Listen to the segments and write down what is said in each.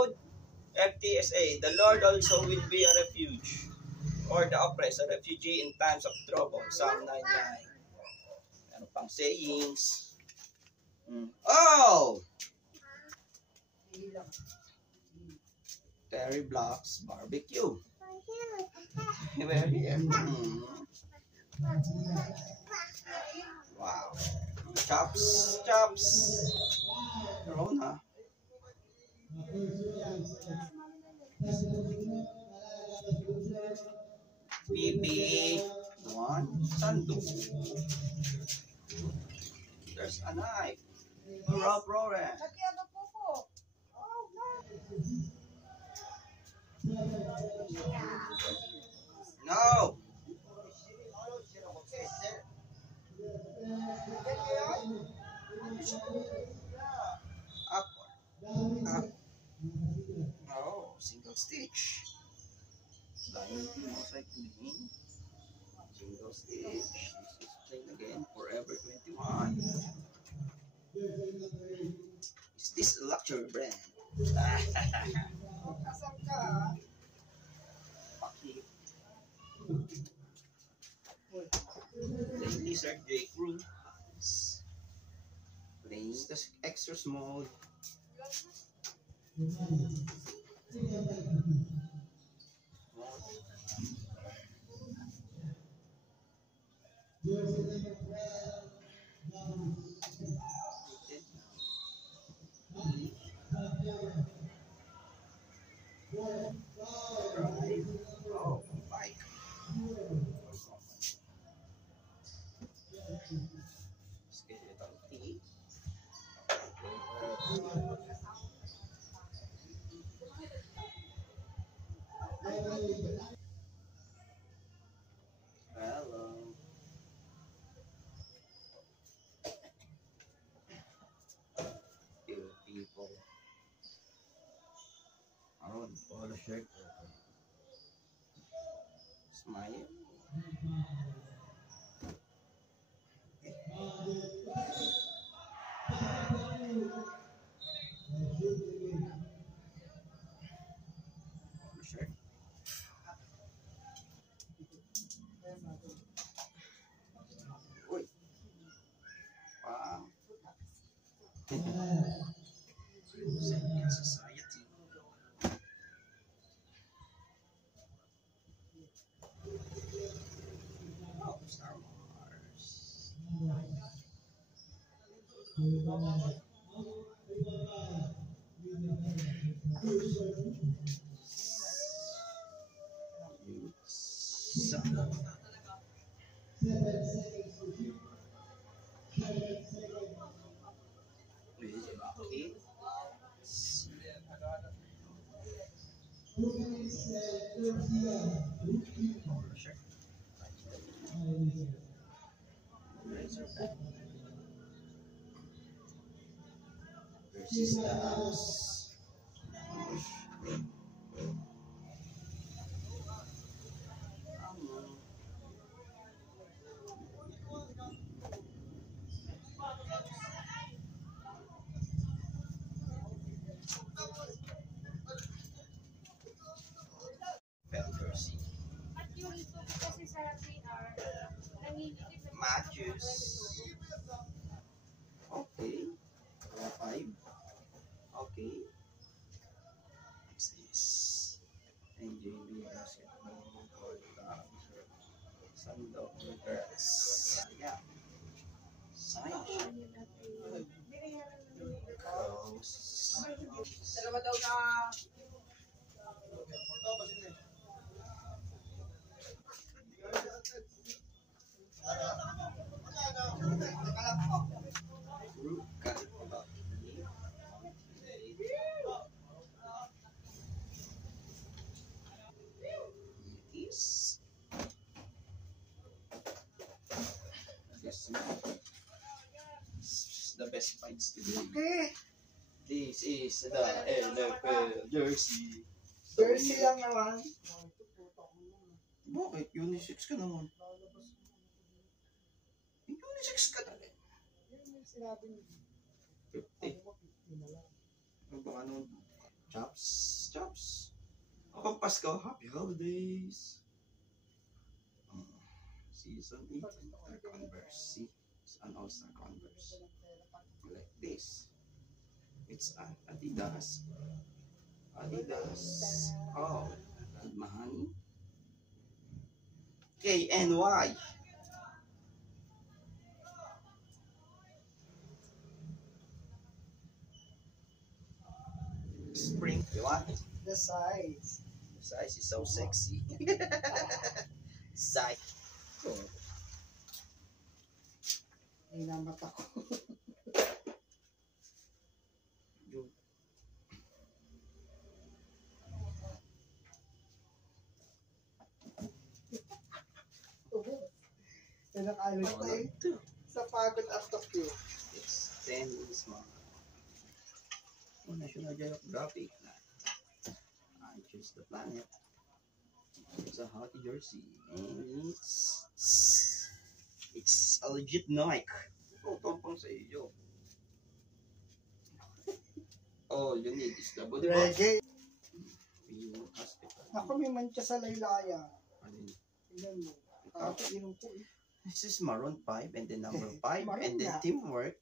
mode, FTSA, the Lord also will be a refuge, or the oppressed, a refugee in times of trouble. Psalm 99. Ano pang sayings? Oh! Terry Block's barbecue. We're here. Wow. Chops. Corona. PP1 Sando. There's a knife. Rob Roran. No. Up. Oh, single stitch. Line mosaic clean. Single stitch. This is plain again. Forever 21. Is this a luxury brand? Plain Lizard J. Crew. Plain extra small. Oh, bike. Skeletal T. Hello. Few people. Around all shirt. Smile. Shirt. Uy. Wow. Secret society. Oh, Star Wars. Resistance. Matthews. Okay. 5. Okay. Next is NJB basketball for Sando Girls. Yeah. Science. Close. Dalawa daw na. The best finds today. Okay. This is the NFL jersey. Jersey lang naman. Bakit? Unisex ka naman. Unisex ka na rin. 50. Baka naman Chops. Chops. Pag Pasko, happy holidays. Season 8 Converse. See, it's an all-star Converse. Like this. It's an Adidas. Oh, Mahani. KNY. Spring, you want it? The size. The size is so sexy. Size. Oh. Ay, namata ko. Pinakalit tayo sa pagod at Tokyo. It's 10 minutes more. Oh, National Geographic. I choose the planet. It's a hot jersey. And it's a legit Nike. Oh, tompong sa iyo. All you need is the body wash. Reggae. Hospital. Ako may mancha sa laylaya. Alin? Tingnan mo. Ako inom ko eh. This is Maroon 5 and then number 5 Maroon and then na. Teamwork.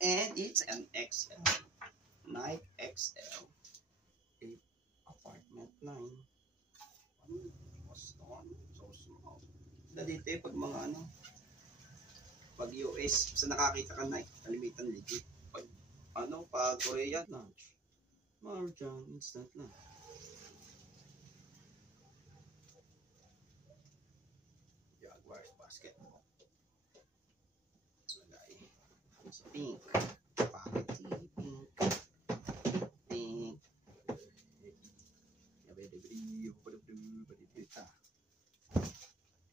And it's an XL. Nike XL. Apartment 9. So small. Dito pag mga ano, pag US, sa nakakita ka Nike, kalimitan legit. Pag ano, pag Korea na, Marjan, instant na. Jaguars basketball. Lagay. It's pink. Parity pink. Pink.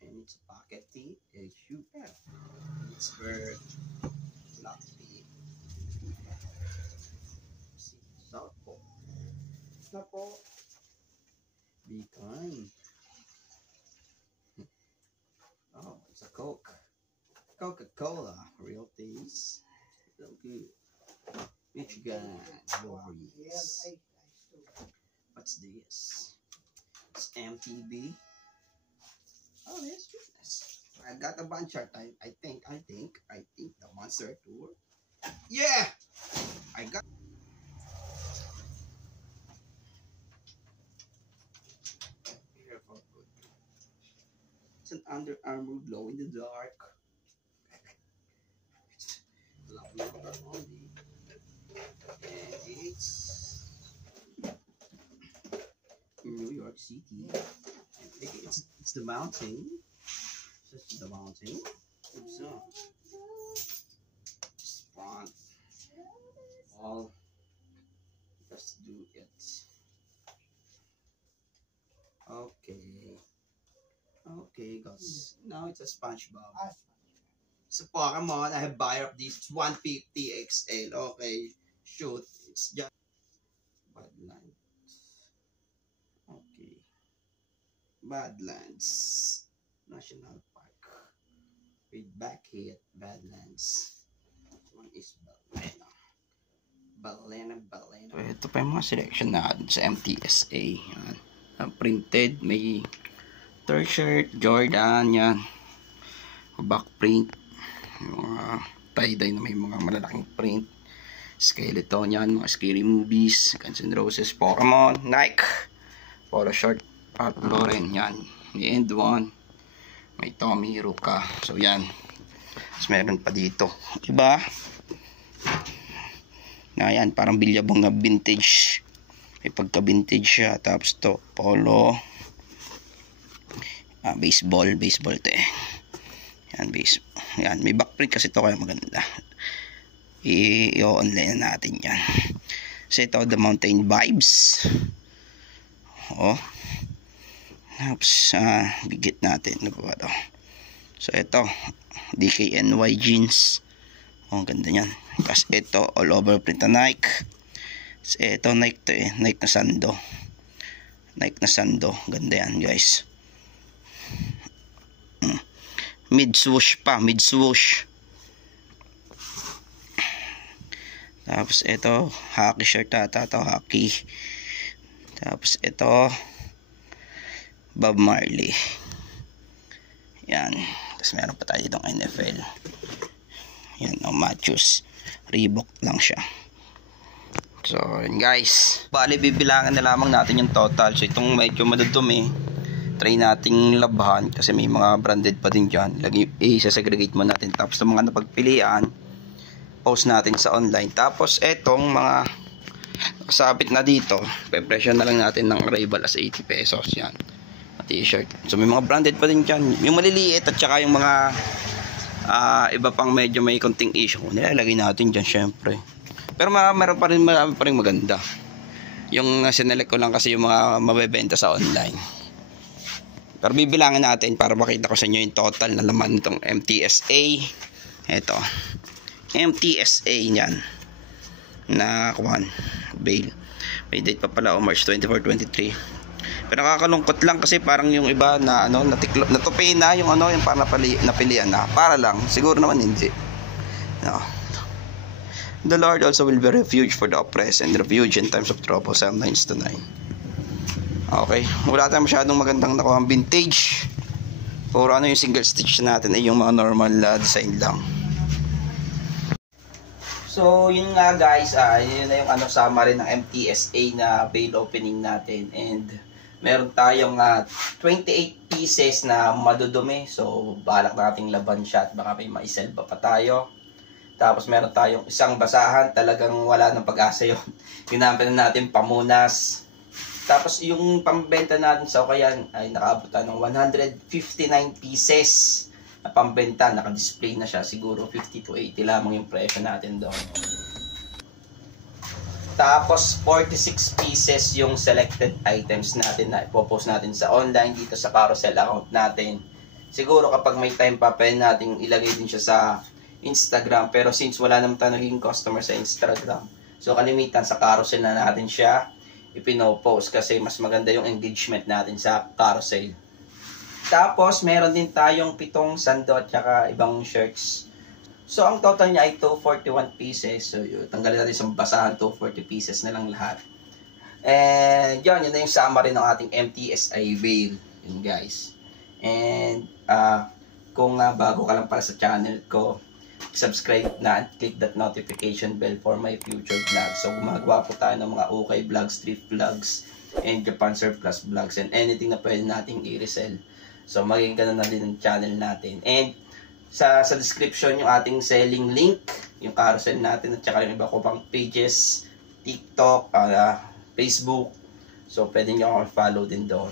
And it's a pocket tee, HUF. It's bird, black tee. South Pole. Na po. Be kind. Oh, it's a Coke. Coca-Cola, real taste. So good. Michigan, Warriors. Ay, What's this? It's MTB. Oh, yes, goodness. I got a bunch of time. I think the Monster Tour. Yeah! I got. Here for good. It's an Under Armour glow in the dark. Love number only. And it's New York City. It's the mountain. It's the mountain. So, spawn. All. Let's do it. Okay. Okay, guys. Now it's a SpongeBob. It's a Pokemon. I have buyer of this 150 XL. Okay. Shoot. It's just Badlands. Okay. Badlands National Park with back hit Badlands. One is Balena. So, ito pa yung mga selection natin sa MTSA. Yan. Printed, may third shirt, Jordan, yan. Back print, yung mga tie-dye na may mga malalaking print. Skeleton yan, mga scary movies, Guns N' Roses, Pokemon, Nike, polo short, Ralph Lauren, yan. The end one, may Tommy Ruka. So yan. Tapos meron pa dito. Diba? Na yan, parang bilyabong na vintage. May pagka-vintage siya. Tapos to, polo. Baseball to eh. Yan, baseball. Yan, may backprint kasi to kaya maganda. I-online na natin yan. So ito, the mountain vibes. Oh. Tapos, bigit natin. Ano ba ito? So ito, DKNY jeans. Oh, ganda yan. Tapos ito, all over print na Nike. So ito, Nike to eh. Nike na Sando. Ganda yan, guys. Mid swoosh pa. Tapos ito, hockey shirt ata ito, hockey. Tapos ito, Bob Marley. Yan. Tapos meron pa tayo ditong NFL. Yan, Matthews. Reebok lang siya. So, yun guys. Bali, bibilangan na lamang natin yung total. So, itong medyo madudumi, try nating labhan kasi may mga branded pa din dyan. I-segregate mo natin. Tapos, itong mga napagpilian, post natin sa online. Tapos, etong mga sabit na dito, pe-presyo na lang natin ng arrival as 80 pesos. Yan. T-shirt. So, may mga branded pa din dyan. Yung maliliit at saka yung mga iba pang medyo may konting issue, nilalagay natin dyan syempre. Pero meron pa rin maganda. Yung sinelect ko lang kasi yung mga mabebenta sa online. Pero bibilangin natin para makita ko sa inyo yung total na laman nitong MTSA. Ito. MTSA niyan. Na kuwan. Bail. May date pa pala March 24, 23. Pero nakakalungkot lang kasi parang yung iba na natupi na yung yung para napilian na. Para lang, siguro naman hindi. No. The Lord also will be refuge for the oppressed and refuge in times of trouble. Psalm 9:9. Okay, wala tayong masyadong magandang nakuha vintage. Puro yung single stitch natin ay yung mga normal design lang. So, yun nga guys, yun na yung summary ng MTSA na bail opening natin. And meron tayong 28 pieces na madudumi. So, balak nating laban siya at baka may maiselba pa tayo. Tapos, meron tayong isang basahan. Talagang wala ng pag-asa yun. Ginamit na natin pamunas. Tapos, yung pambenta natin sa Ukayan ay nakaabot ng 159 pieces na pambenta. Naka-display na siya. Siguro 50 to 80 lamang yung presyo natin doon. Tapos 46 pieces yung selected items natin na ipopost natin sa online dito sa carousel account natin. Siguro kapag may time pa, pwede natin ilagay din siya sa Instagram. Pero since wala naman tayo naging customer sa Instagram, so kalimitan sa carousel na natin siya ipinopost kasi mas maganda yung engagement natin sa carousel. Tapos meron din tayong 7 sando at saka ibang shirts. So, ang total niya ay 241 pieces. So, tanggalin natin sa basahan, 240 pieces na lang lahat. And, yun na yung summary ng ating MTSA bail. Yun, guys. And, kung bago ka lang para sa channel ko, subscribe na and click that notification bell for my future vlogs. So, gumagawa po tayo ng mga ukay vlogs, thrift vlogs, and Japan surplus vlogs, and anything na pwede nating i-resell. So, maging ganun na din ang channel natin. And, sa description yung ating selling link, yung carousel natin at saka yung iba ko pang pages, TikTok, Facebook. So pwede nyo akong follow din doon.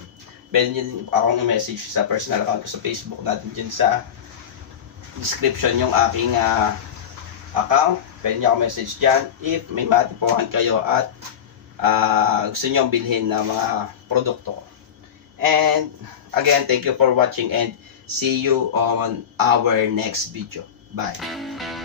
Pwede nyo akong i-message sa personal account ko sa Facebook natin dyan sa description yung aking account. Pwede nyo akong message dyan if may matipuhan kayo at gusto nyo bilhin na mga produkto ko. And again, thank you for watching and see you on our next video. Bye.